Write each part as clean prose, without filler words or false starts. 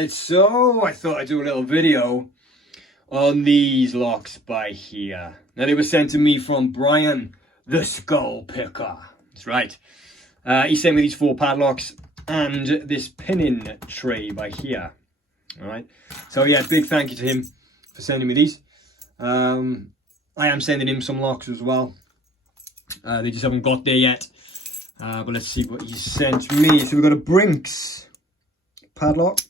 Alright, so I thought I'd do a little video on these locks by here. Now they were sent to me from Brian, the Skull Picker. That's right. He sent me these 4 padlocks and this pinning tray by here. Alright, so yeah, big thank you to him for sending me these. I am sending him some locks as well. They just haven't got there yet. But let's see what he sent me. So we've got a Brinks padlock,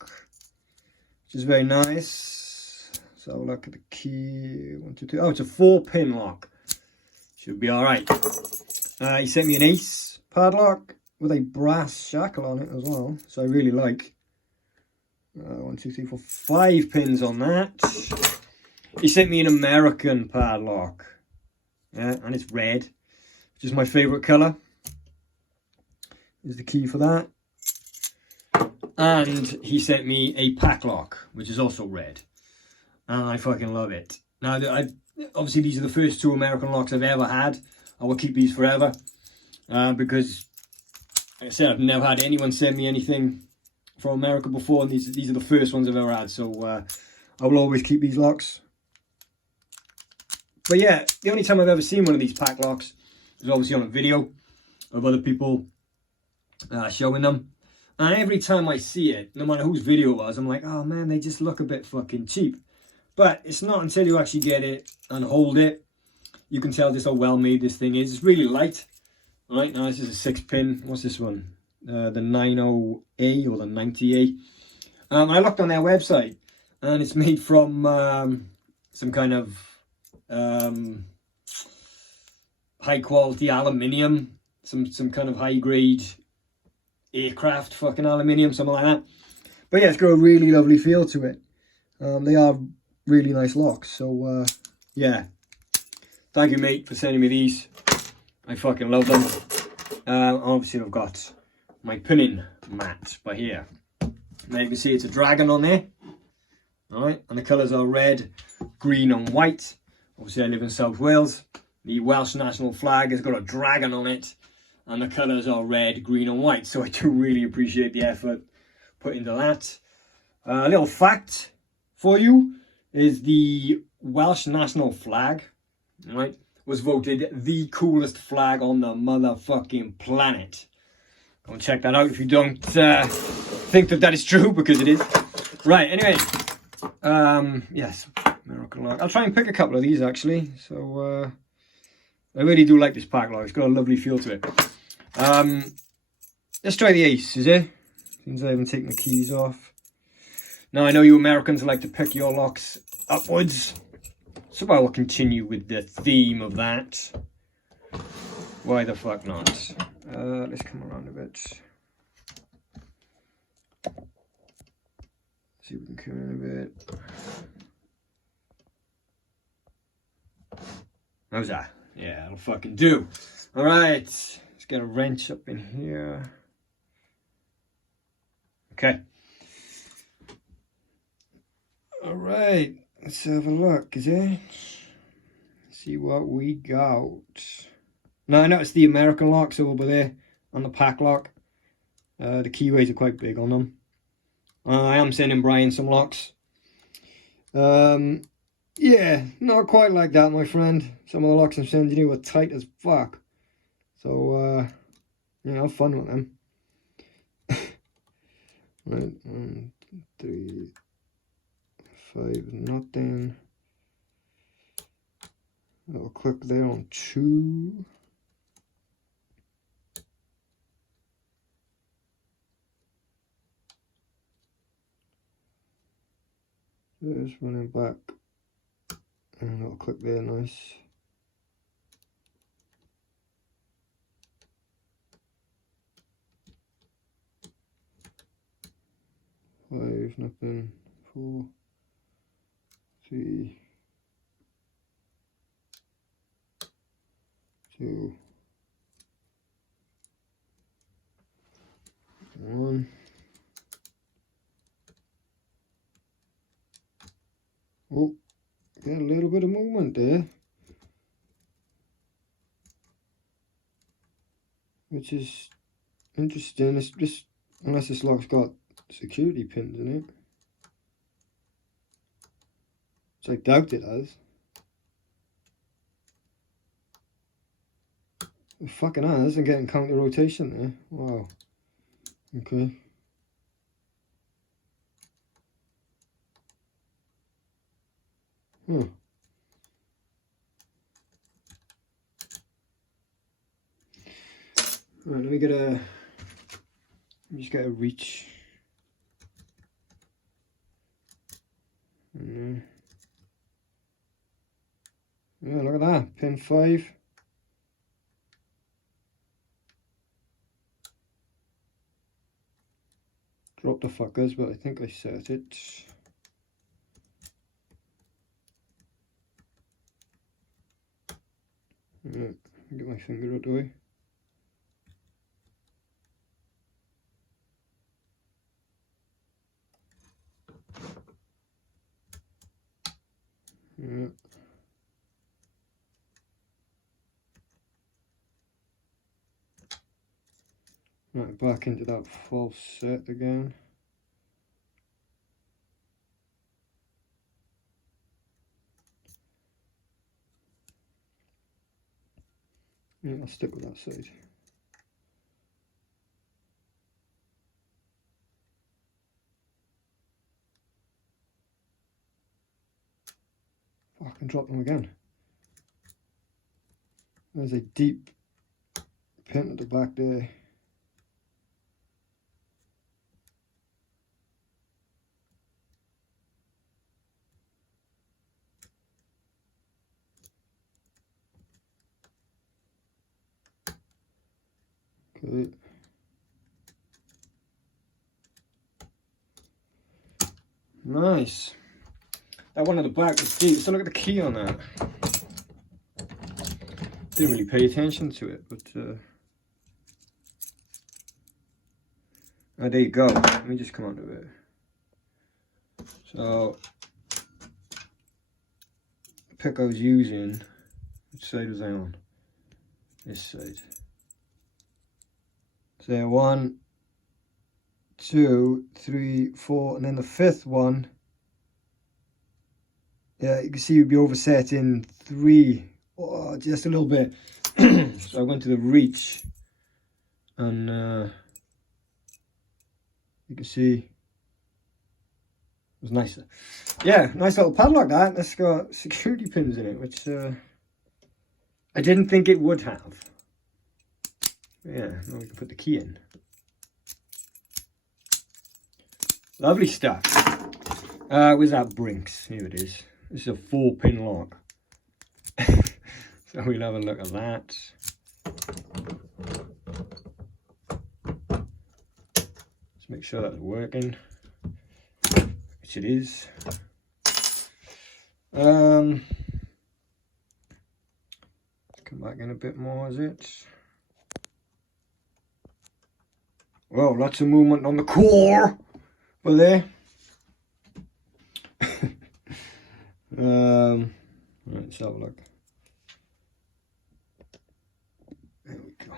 which is very nice. So look at the key. 1, 2, 3. Oh, it's a 4-pin lock. Should be all right. He sent me an Ace padlock with a brass shackle on it as well. So I really like. 1, 2, 3, 4, 5 pins on that. He sent me an American padlock. Yeah, and it's red, which is my favorite color. Is the key for that. And he sent me a pack lock, which is also red. And I fucking love it. Now, obviously these are the first 2 American locks I've ever had. I will keep these forever. Because, like I said, I've never had anyone send me anything from America before. And these are the first ones I've ever had. So I will always keep these locks. But yeah, the only time I've ever seen one of these pack locks is obviously on a video of other people showing them. And every time I see it, no matter whose video it was, I'm like, oh man, they just look a bit fucking cheap. But it's not until you actually get it and hold it, you can tell just how well made this thing is. It's really light. Right, now this is a 6-pin. What's this one? The 90A or the 90A. I looked on their website and it's made from some kind of high quality aluminium. Some kind of high grade aircraft fucking aluminium, something like that. But yeah, it's got a really lovely feel to it. They are really nice locks. So yeah, thank you mate for sending me these. I fucking love them. Obviously I've got my pinning mat by here. Now you can see it's a dragon on there. Alright, and the colours are red, green and white. Obviously I live in South Wales. The Welsh national flag has got a dragon on it. And the colours are red, green and white. So I do really appreciate the effort put into that. A little fact for you is the Welsh national flag, right, was voted the coolest flag on the motherfucking planet. Go and check that out if you don't think that is true, because it is. Right, anyway. Yes, American lock. I'll try and pick a couple of these actually. So I really do like this pack lock. It's got a lovely feel to it. Let's try the Ace, is it? Since I haven't taken the keys off. Now I know you Americans like to pick your locks upwards, so I will continue with the theme of that. Why the fuck not? Let's come around a bit. See if we can come in a bit. How's that? Yeah, it'll fucking do. Alright, let's get a wrench up in here. Okay. Alright, let's have a look, is it? See what we got. Now I noticed the American locks over there on the pack lock. The keyways are quite big on them. I am sending Brian some locks. Yeah, not quite like that, my friend. Some of the locks I'm sending you are tight as fuck. So, yeah, have fun with them. Right, 1, 2, 3, 5, nothing. Little click there on 2. Just running back. And a little click there, nice. Five, nothing. 4, 3, 2, 1. Oh, got a little bit of movement there, which is interesting. It's just, unless this lock's got security pins in it. which I doubt it has. It fucking has, and getting counter rotation there. Wow. Okay. Right, let me just get a reach. And, yeah, look at that, pin 5. Drop the fuckers, but I think I set it. Yeah, get my finger out the way. Yeah. Right, back into that false set again. Yeah, I'll stick with that side. Fucking drop them again. There's a deep pin at the back there. Okay. Nice. That one at the back was deep. So look at the key on that. Didn't really pay attention to it, but oh, there you go. Let me just come onto it. So the pick I was using, which side was I on? This side. So 1, 2, 3, 4, and then the 5th one. Yeah, you can see you'd be overset in 3. Oh, just a little bit. So I went to the reach, and you can see it was nicer. Yeah, nice little padlock that. That's got security pins in it, which I didn't think it would have. Yeah, now we can put the key in. Lovely stuff. Where's that Brinks? Here it is. This is a 4-pin lock. So we'll have a look at that. Let's make sure that's working, which it is. Come back in a bit more, is it? Well, lots of movement on the core. But there. Let's have a look. There we go.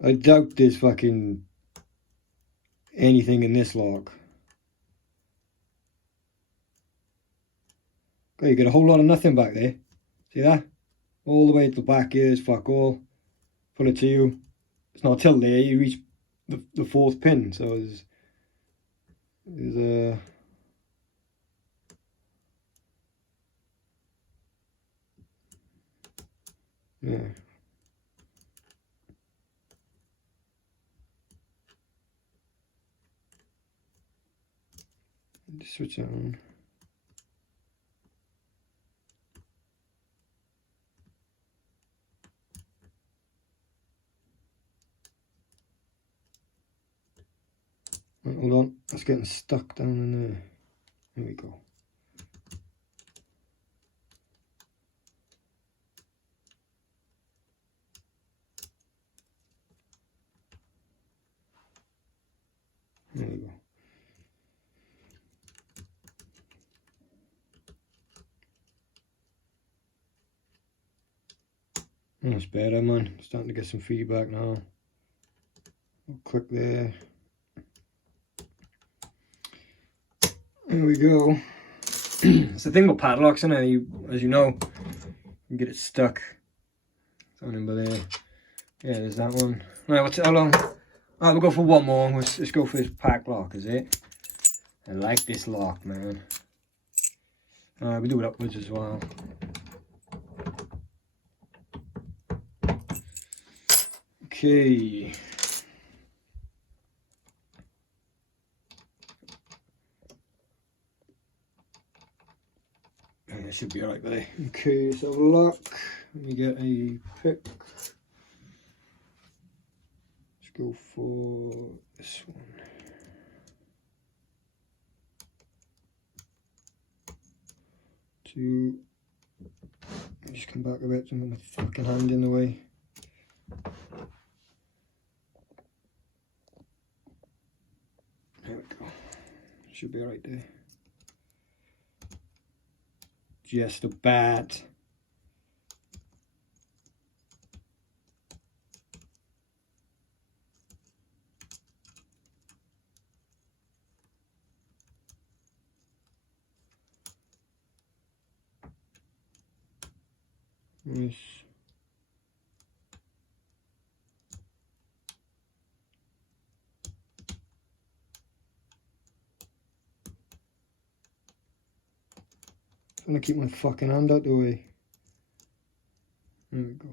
I doubt there's fucking anything in this lock. Okay, you get a whole lot of nothing back there. See that? All the way to the back here is fuck all. Pull it to you. It's not till there you reach the 4th pin. So there's a yeah. Just switch it on. Right, hold on, that's getting stuck down in there. There we go. There we go. That's better, man. Starting to get some feedback now. I'll click there. There we go. It's the thing with padlocks, isn't it? As you know, you can get it stuck. Something by there. Yeah, there's that one. Right, how long? Alright, we'll go for one more. Let's go for this padlock, is it? I like this lock, man. Alright, we do it upwards as well. Okay. That should be alright, buddy. Okay, let's have a look. Let me get a pick. Let's go for this one. Two. Just come back a bit, I'm with my fucking hand in the way. There we go. Should be right there. Just a bat. Nice. I'm gonna keep my fucking hand out the way. There we go.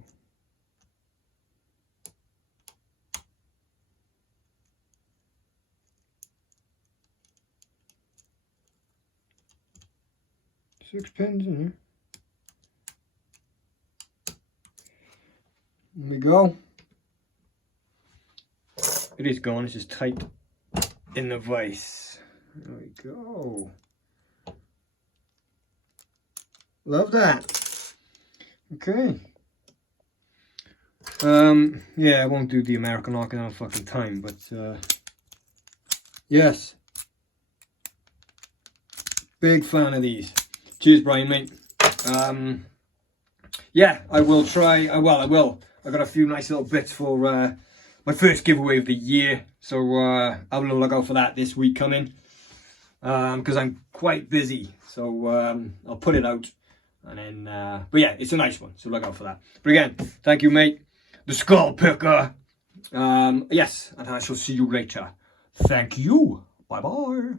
Six pins in here. There we go. It is gone, it's just tight in the vise. There we go. Love that. Okay. Yeah, I won't do the American lock in a fucking time, but yes. Big fan of these. Cheers, Brian, mate. Yeah, I will try. I will. I got a few nice little bits for my first giveaway of the year, so have a little look out for that this week coming. Because I'm quite busy, so I'll put it out, and then. But yeah, it's a nice one, so look out for that. But again, thank you, mate. The Skull Picker. Yes, and I shall see you later. Thank you. Bye bye.